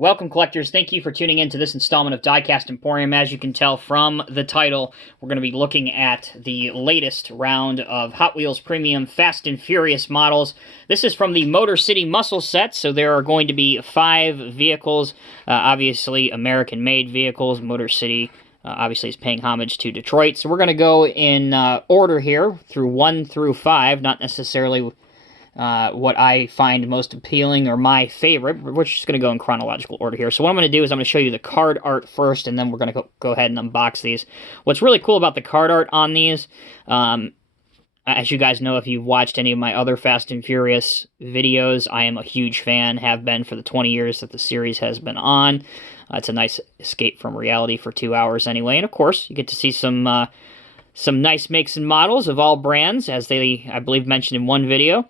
Welcome, collectors. Thank you for tuning in to this installment of Diecast Emporium. As you can tell from the title, we're going to be looking at the latest round of Hot Wheels Premium Fast and Furious models. This is from the Motor City Muscle set, so there are going to be 5 vehicles, obviously American-made vehicles. Motor City obviously is paying homage to Detroit. So we're going to go in order here, through 1 through 5, not necessarily what I find most appealing or my favorite. We're just going to go in chronological order here. So what I'm going to do is I'm going to show you the card art first, and then we're going to go ahead and unbox these. What's really cool about the card art on these, as you guys know, if you've watched any of my other Fast and Furious videos, I am a huge fan, have been for the 20 years that the series has been on. It's a nice escape from reality for 2 hours anyway, and of course, you get to see some nice makes and models of all brands, as they, I believe, mentioned in one video,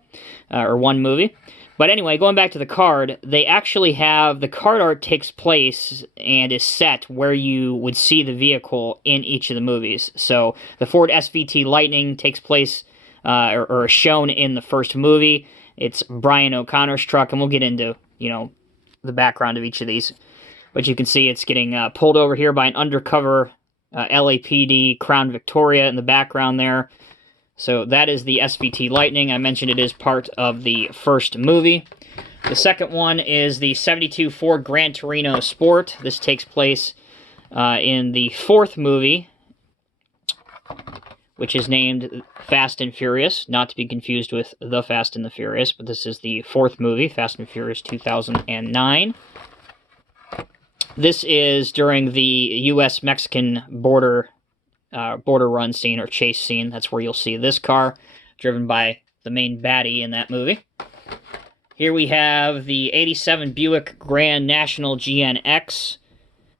or one movie. But anyway, going back to the card, they actually have, the card art takes place and is set where you would see the vehicle in each of the movies. So the Ford SVT Lightning takes place, or is shown in the first movie. It's Brian O'Connor's truck, and we'll get into, the background of each of these. But you can see it's getting pulled over here by an undercover LAPD Crown Victoria in the background there. So that is the SVT Lightning. I mentioned it is part of the first movie. The second one is the 72 Ford Gran Torino Sport. This takes place in the fourth movie, which is named Fast and Furious, not to be confused with The Fast and the Furious, but this is the fourth movie, Fast and Furious 2009. This is during the U.S.-Mexican border run scene, or chase scene. That's where you'll see this car, driven by the main baddie in that movie. Here we have the 87 Buick Gran National GNX,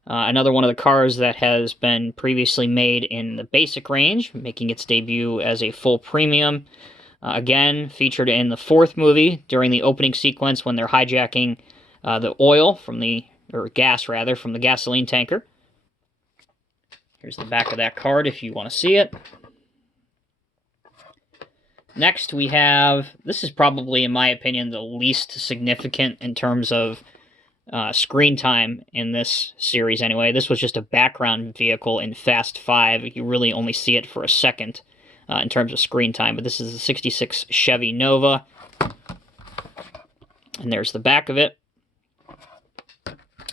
another one of the cars that has been previously made in the basic range, making its debut as a full premium. Again, featured in the fourth movie during the opening sequence when they're hijacking the oil from the, or gas rather, from the gasoline tanker. Here's the back of that card if you want to see it. Next we have, this is probably, in my opinion, the least significant in terms of screen time in this series anyway. This was just a background vehicle in Fast 5. You really only see it for a second in terms of screen time, but this is the 66 Chevy Nova. And there's the back of it.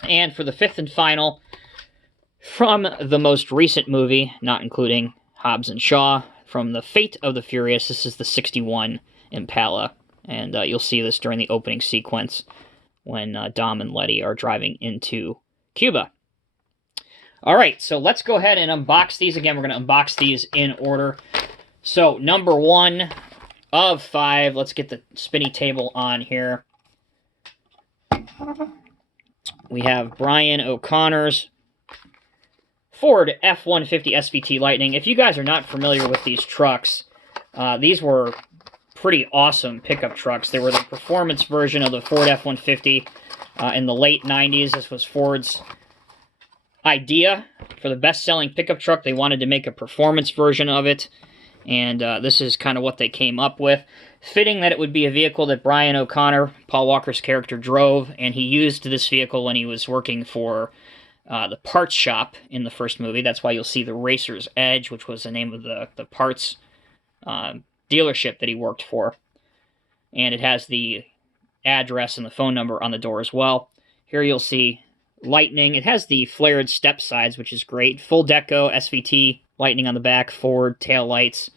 And for the fifth and final, from the most recent movie, not including Hobbs and Shaw, from the Fate of the Furious, this is the 61 Impala. And you'll see this during the opening sequence when Dom and Letty are driving into Cuba. Alright, so let's go ahead and unbox these. Again, we're going to unbox these in order. So, number 1 of 5. Let's get the spinny table on here. We have Brian O'Connor's Ford F-150 SVT Lightning. If you guys are not familiar with these trucks, these were pretty awesome pickup trucks. They were the performance version of the Ford F-150 in the late 90s. This was Ford's idea for the best-selling pickup truck. They wanted to make a performance version of it, and this is kind of what they came up with. Fitting that it would be a vehicle that Brian O'Connor, Paul Walker's character, drove, and he used this vehicle when he was working for the parts shop in the first movie. That's why you'll see the Racer's Edge, which was the name of the parts dealership that he worked for. And it has the address and the phone number on the door as well. Here you'll see Lightning. It has the flared step sides, which is great. Full deco, SVT Lightning on the back, Ford tail lights.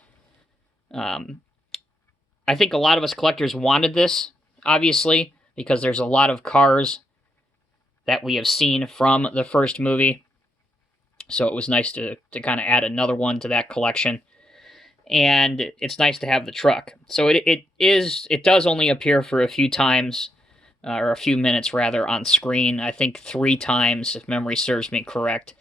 I think a lot of us collectors wanted this, obviously, because there's a lot of cars that we have seen from the first movie. So it was nice to kind of add another one to that collection. And it's nice to have the truck. So it does only appear for a few times, or a few minutes rather, on screen. I think 3 times, if memory serves me correct,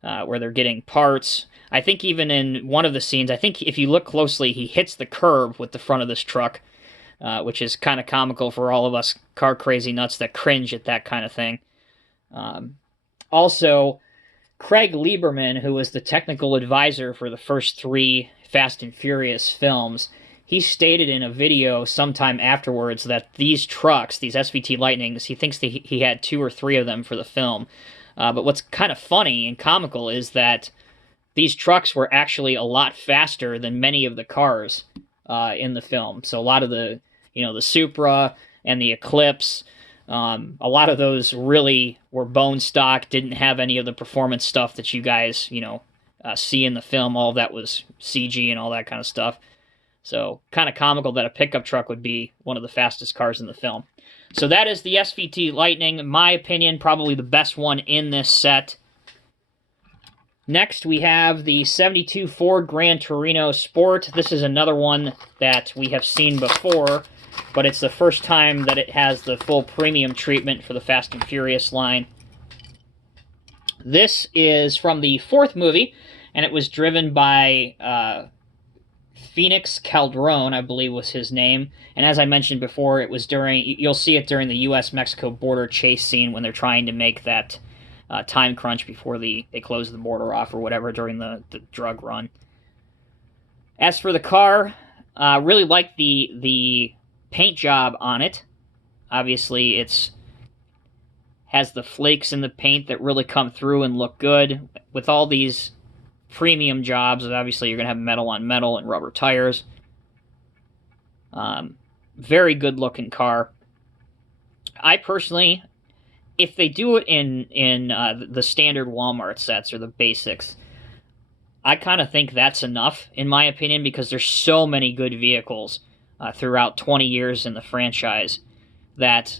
where they're getting parts. I think even in one of the scenes, I think if you look closely, he hits the curb with the front of this truck, which is kind of comical for all of us car crazy nuts that cringe at that kind of thing. Also, Craig Lieberman, who was the technical advisor for the first 3 Fast and Furious films, he stated in a video sometime afterwards that these trucks, these SVT Lightnings, he thinks that he had 2 or 3 of them for the film. But what's kind of funny and comical is that these trucks were actually a lot faster than many of the cars in the film. So a lot of the, the Supra and the Eclipse, a lot of those really were bone stock, didn't have any of the performance stuff that you guys, see in the film. All of that was CG and all that kind of stuff. So kind of comical that a pickup truck would be one of the fastest cars in the film. So that is the SVT Lightning. In my opinion, probably the best one in this set. Next, we have the 72 Ford Gran Torino Sport. This is another one that we have seen before, but it's the first time that it has the full premium treatment for the Fast and Furious line. This is from the 4th movie, and it was driven by Phoenix Calderon, I believe was his name. And as I mentioned before, it was you'll see it during the U.S.-Mexico border chase scene when they're trying to make that time crunch before they close the border off or whatever during the drug run. As for the car, really like the paint job on it. Obviously, it's has the flakes in the paint that really come through and look good. With all these premium jobs, obviously you're going to have metal on metal and rubber tires. Very good looking car. I personally, if they do it in the standard Walmart sets or the basics, I kind of think that's enough, in my opinion, because there's so many good vehicles throughout 20 years in the franchise that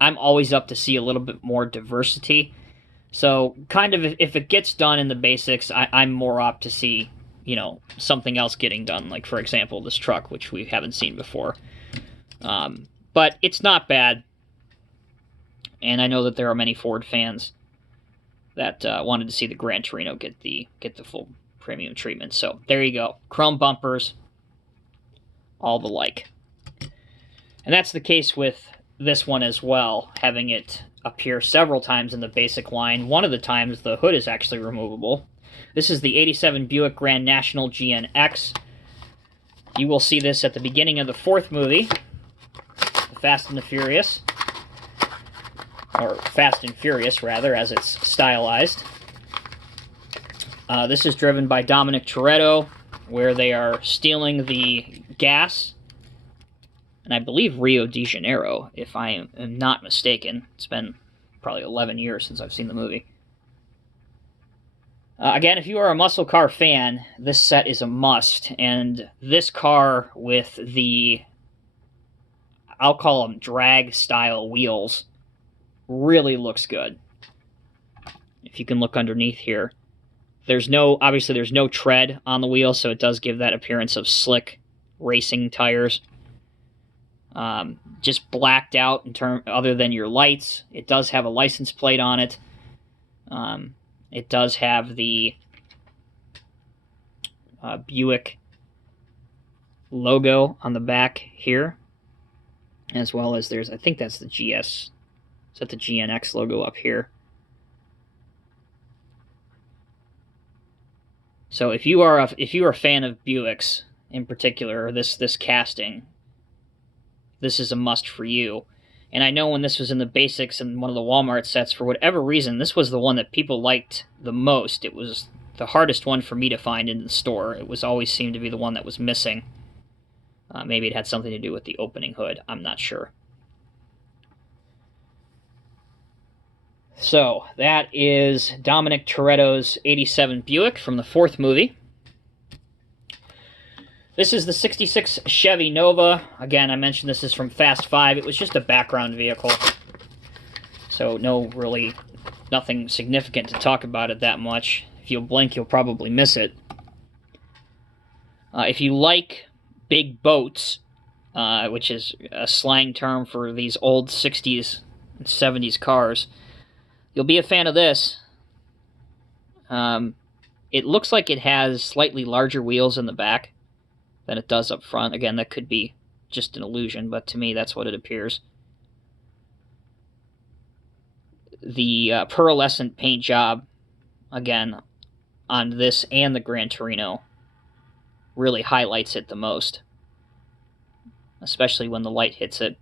I'm always up to see a little bit more diversity. So kind of if it gets done in the basics, I'm more up to see, something else getting done. Like, for example, this truck, which we haven't seen before. But it's not bad. And I know that there are many Ford fans that wanted to see the Gran Torino get the full premium treatment. So there you go. Chrome bumpers, all the like. And that's the case with this one as well, having it appear several times in the basic line. One of the times the hood is actually removable. This is the 87 Buick Grand National GNX. You will see this at the beginning of the 4th movie, Fast and the Furious. Or Fast and Furious, rather, as it's stylized. This is driven by Dominic Toretto, where they are stealing the gas. And I believe Rio de Janeiro, if I am not mistaken. It's been probably 11 years since I've seen the movie. Again, if you are a muscle car fan, this set is a must. And this car with the, I'll call them drag-style wheels, really looks good. If you can look underneath here. Obviously there's no tread on the wheel, so it does give that appearance of slick racing tires. Just blacked out other than your lights. It does have a license plate on it. It does have the Buick logo on the back here, as well as I think that's the GS. Is that the GNX logo up here? So if you are a fan of Buicks in particular, or this casting, this is a must for you. And I know when this was in the basics in one of the Walmart sets, for whatever reason, this was the one that people liked the most. It was the hardest one for me to find in the store. It was always seemed to be the one that was missing. Maybe it had something to do with the opening hood. I'm not sure. So, that is Dominic Toretto's 87 Buick from the 4th movie. This is the 66 Chevy Nova. Again, I mentioned this is from Fast 5. It was just a background vehicle. So, nothing significant to talk about it that much. If you'll blink, you'll probably miss it. If you like big boats, which is a slang term for these old 60s and 70s cars, you'll be a fan of this. It looks like it has slightly larger wheels in the back than it does up front. Again, that could be just an illusion, but to me that's what it appears. The pearlescent paint job, again, on this and the Gran Torino really highlights it the most. especially when the light hits it.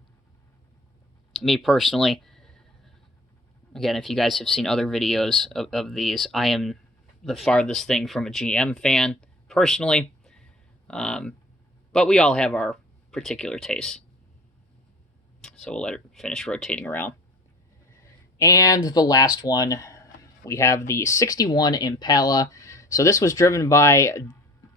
Me personally, again, if you guys have seen other videos of these, I am the farthest thing from a GM fan, personally. But we all have our particular tastes. So we'll let it finish rotating around. And the last one, we have the 61 Impala. So this was driven by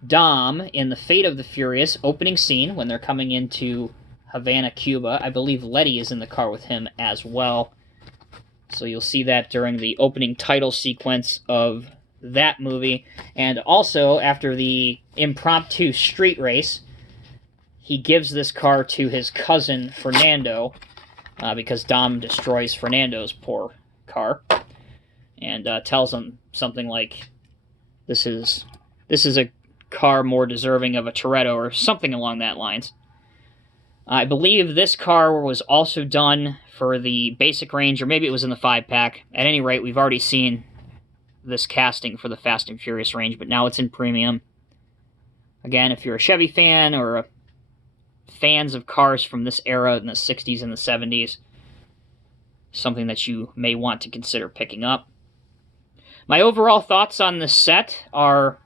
Dom in the Fate of the Furious opening scene when they're coming into Havana, Cuba. I believe Letty is in the car with him as well. So you'll see that during the opening title sequence of that movie. And also, after the impromptu street race, he gives this car to his cousin, Fernando, because Dom destroys Fernando's poor car, and tells him something like, this is a car more deserving of a Toretto, or something along that lines. I believe this car was also done for the basic range, or maybe it was in the 5-pack. At any rate, we've already seen this casting for the Fast and Furious range, but now it's in premium. Again, if you're a Chevy fan or fans of cars from this era in the 60s and the 70s, something that you may want to consider picking up. My overall thoughts on this set are,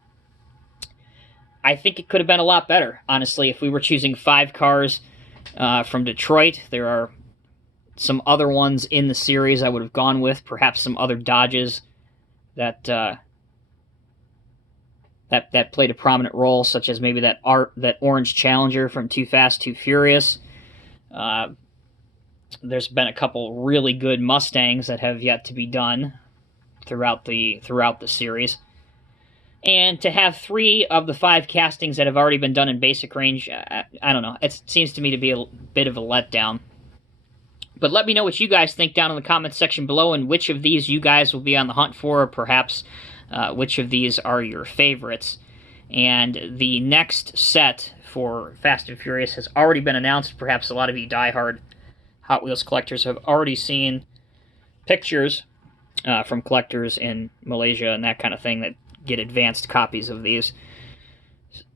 I think it could have been a lot better, honestly. If we were choosing 5 cars from Detroit, there are some other ones in the series I would have gone with, perhaps some other Dodges that that played a prominent role, such as maybe that orange Challenger from Too Fast, Too Furious. There's been a couple really good Mustangs that have yet to be done throughout the series. And to have 3 of the 5 castings that have already been done in basic range, I don't know. It seems to me to be a bit of a letdown. But let me know what you guys think down in the comments section below, and which of these you guys will be on the hunt for, or perhaps which of these are your favorites. And the next set for Fast and Furious has already been announced. Perhaps a lot of you diehard Hot Wheels collectors have already seen pictures from collectors in Malaysia and that kind of thing that get advanced copies of these.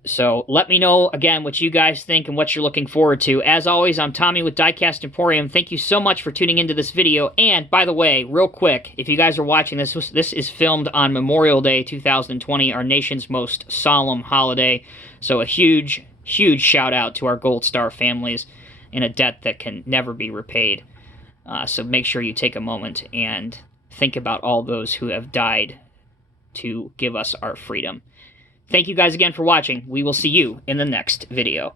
So let me know, again, what you guys think and what you're looking forward to. As always, I'm Tommy with Diecast Emporium. Thank you so much for tuning into this video. And, by the way, real quick, if you guys are watching this, this is filmed on Memorial Day 2020, our nation's most solemn holiday. So a huge, huge shout-out to our Gold Star families in a debt that can never be repaid. So make sure you take a moment and think about all those who have died to give us our freedom. Thank you guys again for watching. We will see you in the next video.